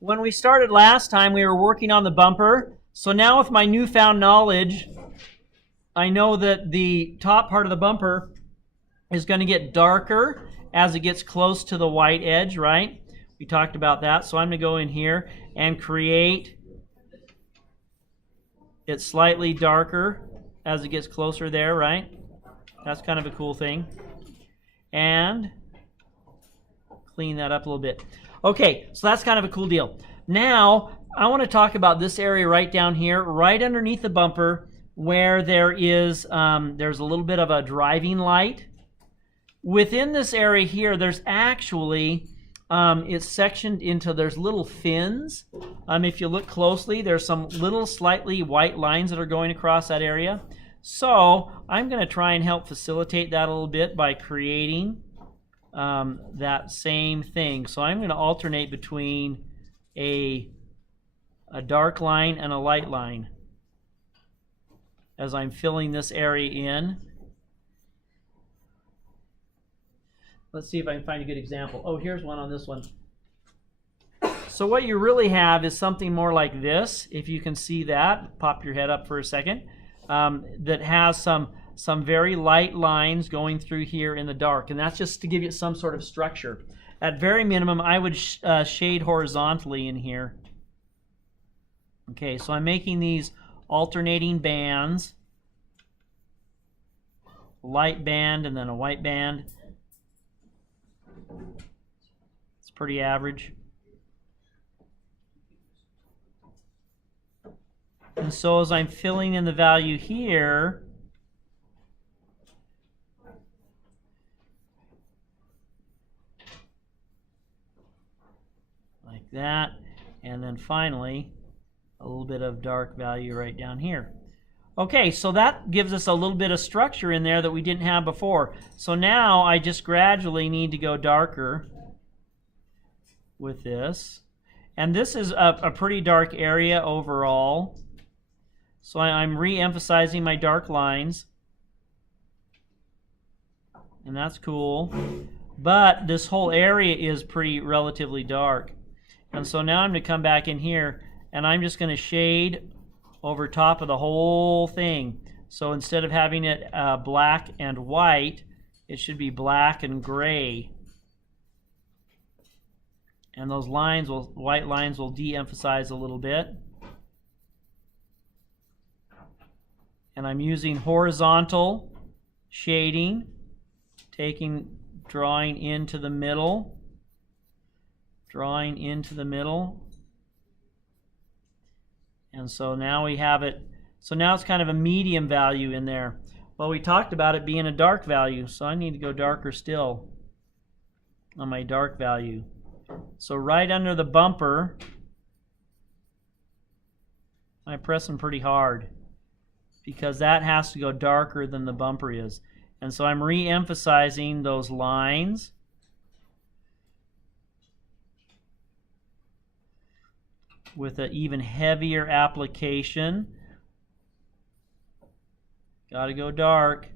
When we started last time, we were working on the bumper. So now with my newfound knowledge, I know that the top part of the bumper is going to get darker as it gets close to the white edge, right? We talked about that. So I'm going to go in here and create it slightly darker as it gets closer there, right? That's kind of a cool thing. And clean that up a little bit. Okay, so that's kind of a cool deal. Now, I want to talk about this area right down here, right underneath the bumper, where there is, there's a little bit of a driving light. Within this area here, there's actually, it's sectioned into, there's little fins. If you look closely, there's some little slightly white lines that are going across that area. So, I'm going to try and help facilitate that a little bit by creating that same thing. So I'm going to alternate between a dark line and a light line as I'm filling this area in. Let's see if I can find a good example. Oh, here's one on this one. So what you really have is something more like this, if you can see that. Pop your head up for a second. That has some very light lines going through here in the dark, and that's just to give you some sort of structure. At very minimum, I would shade horizontally in here. Okay, so I'm making these alternating bands, light band and then a white band. It's pretty average. And so as I'm filling in the value here, like that, and then finally a little bit of dark value right down here. Okay, so that gives us a little bit of structure in there that we didn't have before. So now I just gradually need to go darker with this. And this is a pretty dark area overall. So I'm re-emphasizing my dark lines. And that's cool. But this whole area is pretty relatively dark. And so now I'm going to come back in here and I'm just going to shade over top of the whole thing. So instead of having it black and white, it should be black and gray. And those lines will, white lines will de-emphasize a little bit. And I'm using horizontal shading, drawing into the middle, drawing into the middle. And so now we have it, so now it's kind of a medium value in there. Well, we talked about it being a dark value, so I need to go darker still on my dark value. So right under the bumper, I'm pressing pretty hard because that has to go darker than the bumper is. And so I'm re-emphasizing those lines. With an even heavier application. Got to go dark.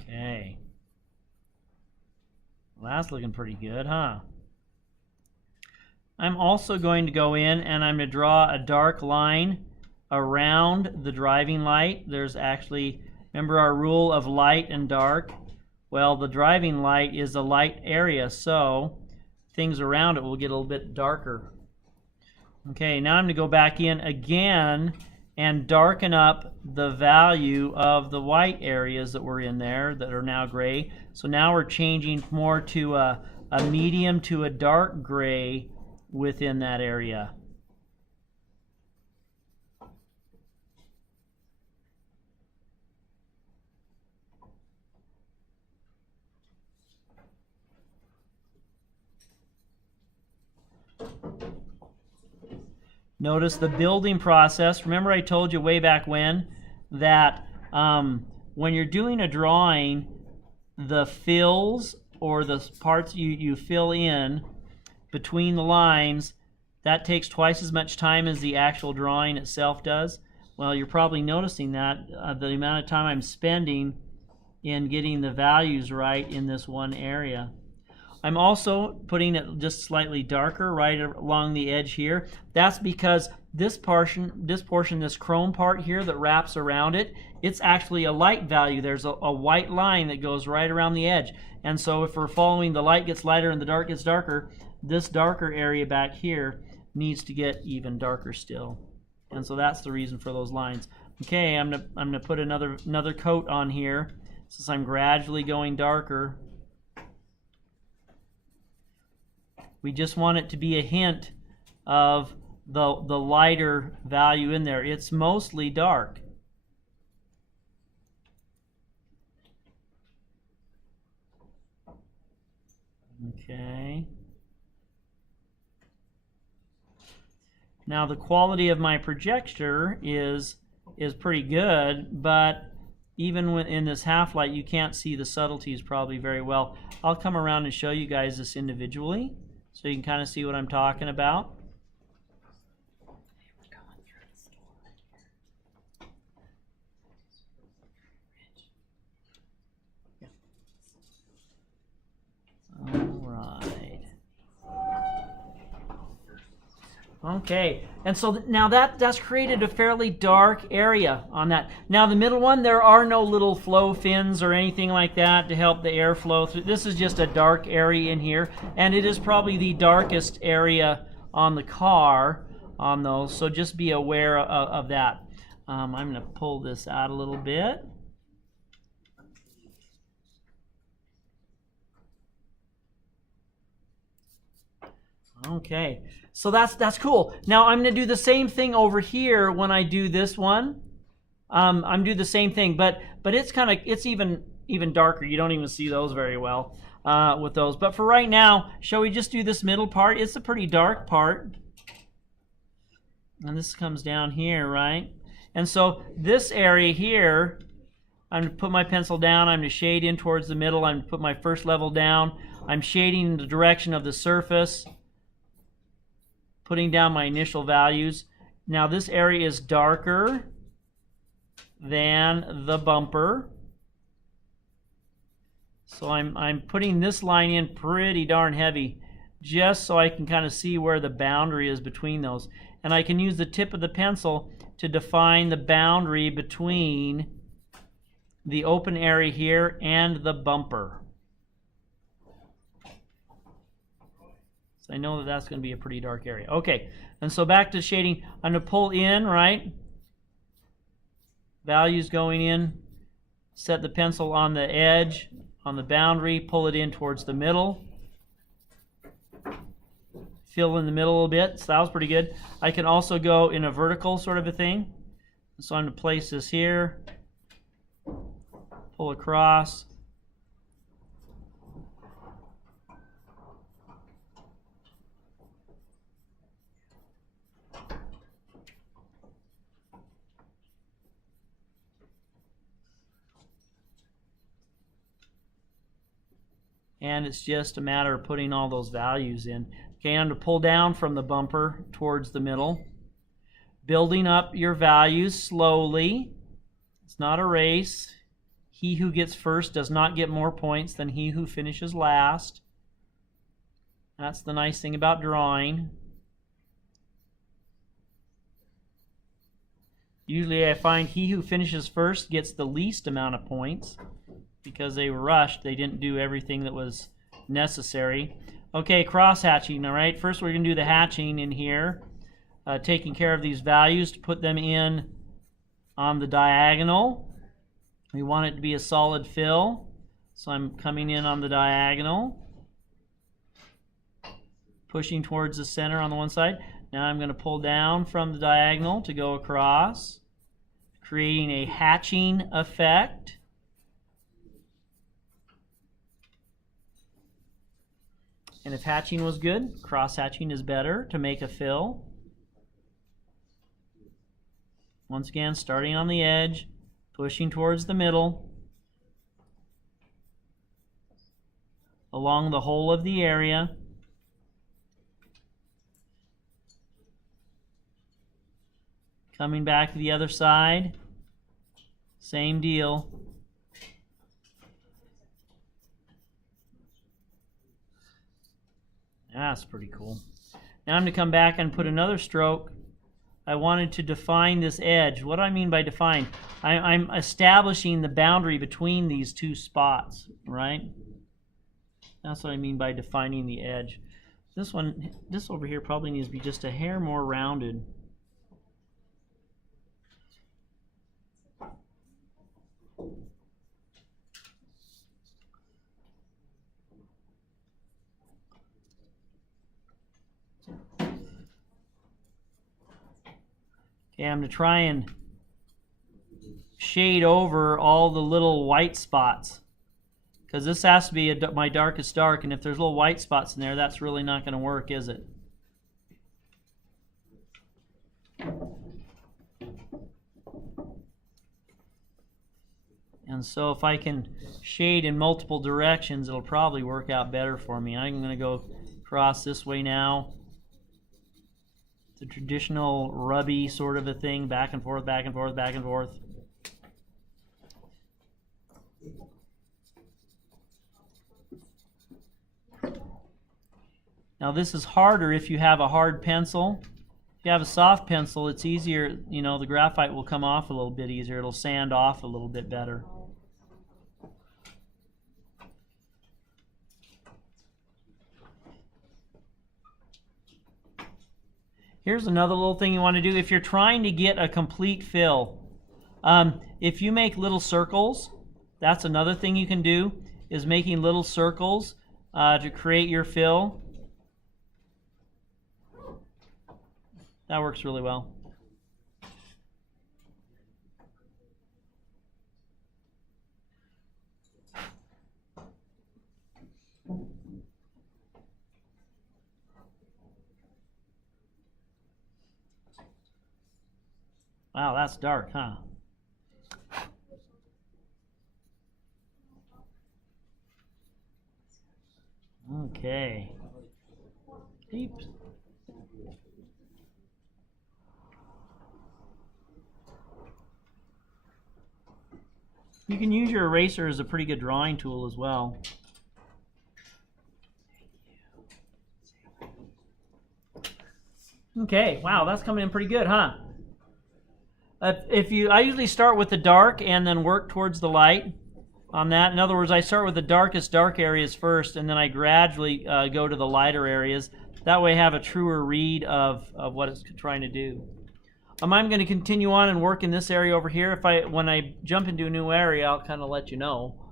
Okay. Well, that's looking pretty good, huh? I'm also going to go in and I'm going to draw a dark line around the driving light. There's actually, remember our rule of light and dark? Well, the driving light is a light area, so things around it will get a little bit darker. Okay, now I'm going to go back in again and darken up the value of the white areas that were in there that are now gray. So now we're changing more to a medium to a dark gray within that area. Notice the building process. Remember I told you way back when that when you're doing a drawing, the fills or the parts you fill in between the lines, that takes twice as much time as the actual drawing itself does. Well, you're probably noticing that the amount of time I'm spending in getting the values right in this one area. I'm also putting it just slightly darker right along the edge here. That's because this portion, this chrome part here that wraps around it, it's actually a light value. There's a white line that goes right around the edge. And so if we're following the light gets lighter and the dark gets darker, this darker area back here needs to get even darker still. And so that's the reason for those lines. Okay, I'm gonna put another coat on here since I'm gradually going darker. We just want it to be a hint of the lighter value in there. It's mostly dark. Okay. Now the quality of my projector is pretty good, but even in this half light you can't see the subtleties probably very well. I'll come around and show you guys this individually so you can kind of see what I'm talking about. Okay, and so now that's created a fairly dark area on that. Now the middle one, there are no little flow fins or anything like that to help the air flow through. This is just a dark area in here, and it is probably the darkest area on the car on those, so just be aware of that. I'm going to pull this out a little bit. Okay, so that's cool. Now I'm going to do the same thing over here when I do this one. I'm doing the same thing, but it's even darker. You don't even see those very well with those. But for right now, shall we just do this middle part? It's a pretty dark part, and this comes down here, right? And so this area here, I'm going to put my pencil down. I'm going to shade in towards the middle. I'm going to put my first level down. I'm shading in the direction of the surface, putting down my initial values. Now this area is darker than the bumper. So I'm putting this line in pretty darn heavy just so I can kind of see where the boundary is between those. And I can use the tip of the pencil to define the boundary between the open area here and the bumper. So I know that that's going to be a pretty dark area. Okay, and so back to shading. I'm going to pull in, right? Values going in. Set the pencil on the edge, on the boundary. Pull it in towards the middle. Fill in the middle a little bit. So that was pretty good. I can also go in a vertical sort of a thing. So I'm going to place this here. Pull across. And it's just a matter of putting all those values in. Okay, I'm going to pull down from the bumper towards the middle. Building up your values slowly. It's not a race. He who gets first does not get more points than he who finishes last. That's the nice thing about drawing. Usually I find he who finishes first gets the least amount of points, because they rushed, they didn't do everything that was necessary. Okay, cross hatching, all right? First we're going to do the hatching in here, taking care of these values to put them in on the diagonal. We want it to be a solid fill, so I'm coming in on the diagonal, pushing towards the center on the one side. Now I'm going to pull down from the diagonal to go across, creating a hatching effect. And if hatching was good, cross-hatching is better to make a fill. Once again, starting on the edge, pushing towards the middle. along the whole of the area. Coming back to the other side, same deal. That's pretty cool. Now I'm going to come back and put another stroke. I wanted to define this edge. What do I mean by define? I'm establishing the boundary between these two spots, right? That's what I mean by defining the edge. This over here probably needs to be just a hair more rounded. Okay, I'm going to try and shade over all the little white spots, because this has to be my darkest dark, and if there's little white spots in there, that's really not going to work, is it? And so if I can shade in multiple directions, it'll probably work out better for me. I'm going to go across this way now. The traditional rubby sort of a thing, back and forth, back and forth, back and forth. Now this is harder if you have a hard pencil. If you have a soft pencil, it's easier, you know, the graphite will come off a little bit easier. It'll sand off a little bit better. Here's another little thing you want to do. If you're trying to get a complete fill, if you make little circles, that's another thing you can do, is making little circles to create your fill. That works really well. Wow, that's dark, huh? Okay. Deep. You can use your eraser as a pretty good drawing tool as well. Okay, wow, that's coming in pretty good, huh? I usually start with the dark and then work towards the light on that. In other words, I start with the darkest dark areas first, and then I gradually go to the lighter areas. That way I have a truer read of what it's trying to do. I'm going to continue on and work in this area over here. When I jump into a new area, I'll kind of let you know.